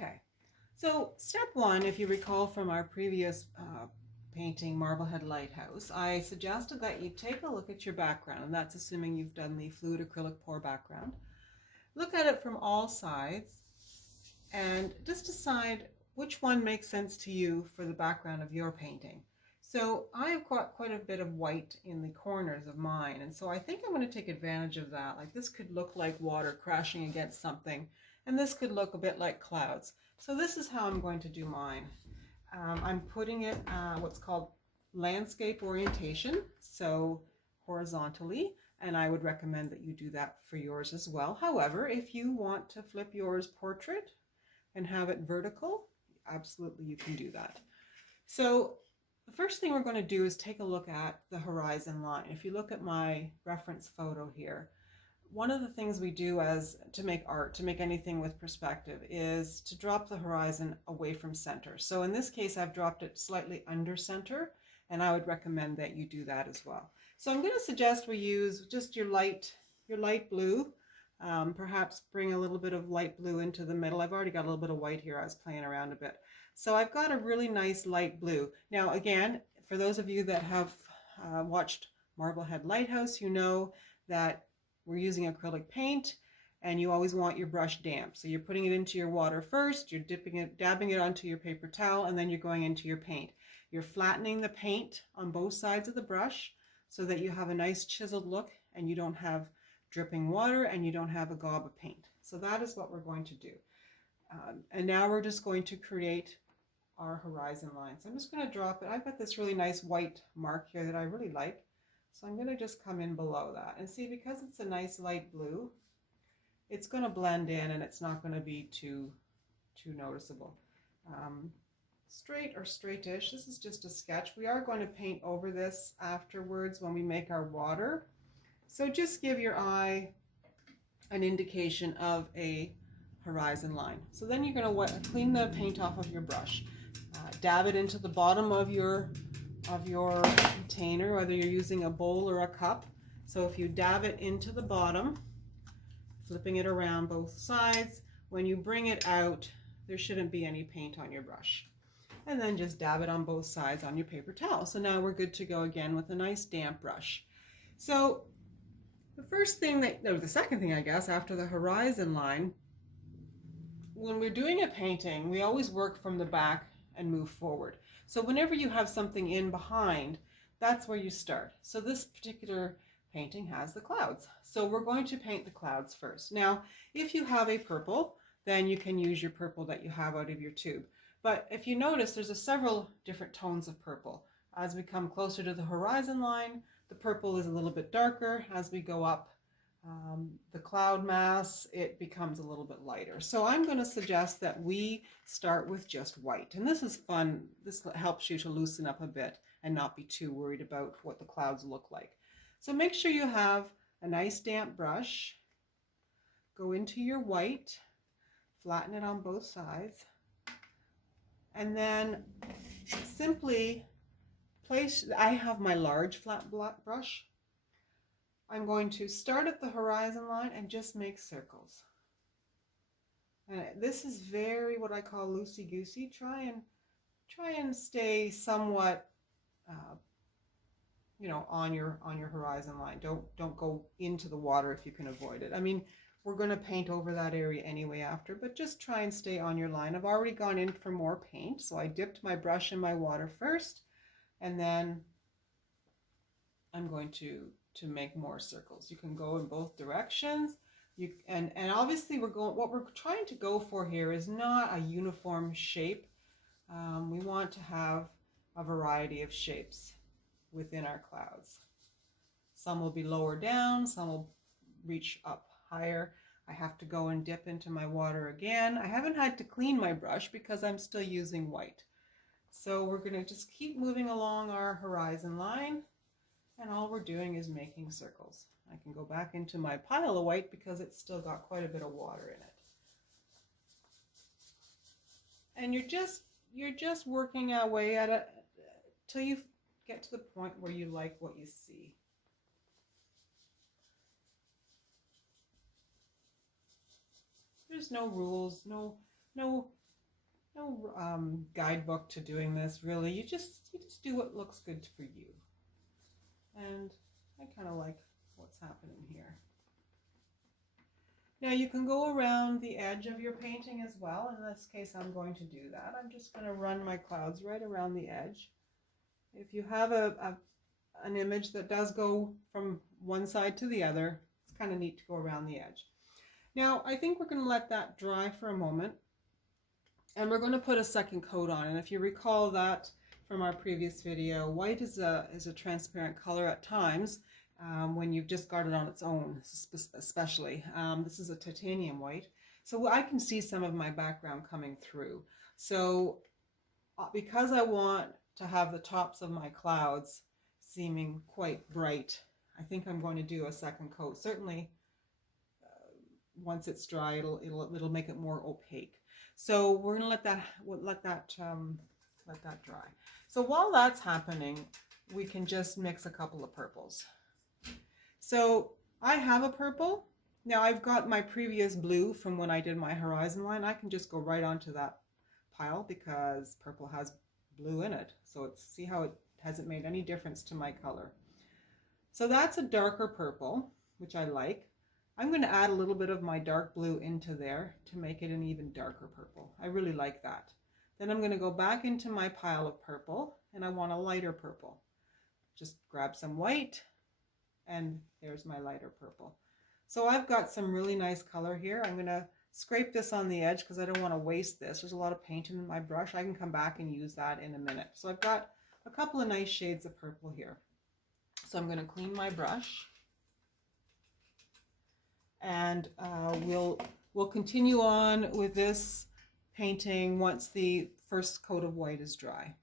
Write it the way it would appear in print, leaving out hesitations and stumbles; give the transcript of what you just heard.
Okay, so step one, if you recall from our previous painting, Marblehead Lighthouse, I suggested that you take a look at your background, and that's assuming you've done the fluid acrylic pour background. Look at it from all sides and just decide which one makes sense to you for the background of your painting. So I have got quite a bit of white in the corners of mine, and so I think I'm going to take advantage of that. Like this could look like water crashing against something, and this could look a bit like clouds. So this is how I'm going to do mine. I'm putting it what's called landscape orientation, so horizontally, and I would recommend that you do that for yours as well. However, if you want to flip yours portrait and have it vertical, absolutely you can do that. So the first thing we're going to do is take a look at the horizon line. If you look at my reference photo here, one of the things we do as to make art, to make anything with perspective, is to drop the horizon away from center. So in this case, I've dropped it slightly under center, and I would recommend that you do that as well. So I'm going to suggest we use just your light blue. Perhaps bring a little bit of light blue into the middle. I've already got a little bit of white here. I was playing around a bit. So I've got a really nice light blue. Now again, for those of you that have watched Marblehead Lighthouse, you know that we're using acrylic paint and you always want your brush damp. So you're putting it into your water first, you're dabbing it onto your paper towel, and then you're going into your paint. You're flattening the paint on both sides of the brush so that you have a nice chiseled look and you don't have dripping water and you don't have a gob of paint. So that is what we're going to do. And now we're just going to create our horizon line. So I'm just going to drop it. I've got this really nice white mark here that I really like. So I'm going to just come in below that. And see, because it's a nice light blue, it's going to blend in and it's not going to be too noticeable. Straight or straightish, this is just a sketch. We are going to paint over this afterwards when we make our water. So just give your eye an indication of a horizon line. So then you're going to clean the paint off of your brush. Dab it into the bottom of your container, whether you're using a bowl or a cup. So if you dab it into the bottom, flipping it around both sides, when you bring it out, there shouldn't be any paint on your brush. And then just dab it on both sides on your paper towel. So now we're good to go again with a nice damp brush. So the second thing, I guess, after the horizon line, when we're doing a painting, we always work from the back and move forward. So whenever you have something in behind, that's where you start. So this particular painting has the clouds. So we're going to paint the clouds first. Now, if you have a purple, then you can use your purple that you have out of your tube. But if you notice, there's several different tones of purple. As we come closer to the horizon line, the purple is a little bit darker. As we go up the cloud mass, it becomes a little bit lighter. So I'm going to suggest that we start with just white. And this is fun. This helps you to loosen up a bit and not be too worried about what the clouds look like. So make sure you have a nice damp brush. Go into your white, flatten it on both sides, and then simply place, I have my large flat black brush. I'm going to start at the horizon line and just make circles. And this is very what I call loosey-goosey. Try and stay somewhat, on your horizon line. Don't go into the water if you can avoid it. I mean, we're going to paint over that area anyway after, but just try and stay on your line. I've already gone in for more paint, so I dipped my brush in my water first, and then I'm going to make more circles. You can go in both directions. And obviously what we're trying to go for here is not a uniform shape. We want to have a variety of shapes within our clouds. Some will be lower down, some will reach up higher. I have to go and dip into my water again. I haven't had to clean my brush because I'm still using white. So we're going to just keep moving along our horizon line. And all we're doing is making circles. I can go back into my pile of white because it's still got quite a bit of water in it. And you're just working our way at it till you get to the point where you like what you see. There's no rules, no no guidebook to doing this really. You just do what looks good for you. And I kind of like what's happening here. Now you can go around the edge of your painting as well. In this case, I'm going to do that. I'm just going to run my clouds right around the edge. If you have an image that does go from one side to the other, it's kind of neat to go around the edge. Now, I think we're going to let that dry for a moment, and we're going to put a second coat on. And if you recall that from our previous video, white is a transparent color at times. When you've just got it on its own, especially. This is a titanium white, so I can see some of my background coming through. So because I want to have the tops of my clouds seeming quite bright, I think I'm going to do a second coat. Certainly, once it's dry, it'll make it more opaque. So we're going to let that dry. So while that's happening, we can just mix a couple of purples. So I have a purple. Now I've got my previous blue from when I did my horizon line. I can just go right onto that pile because purple has blue in it. So see how it hasn't made any difference to my color. So that's a darker purple, which I like. I'm going to add a little bit of my dark blue into there to make it an even darker purple. I really like that. Then I'm going to go back into my pile of purple, and I want a lighter purple. Just grab some white, and there's my lighter purple. So I've got some really nice color here. I'm going to scrape this on the edge because I don't want to waste this. There's a lot of paint in my brush. I can come back and use that in a minute. So I've got a couple of nice shades of purple here. So I'm going to clean my brush, and we'll continue on with this painting once the first coat of white is dry.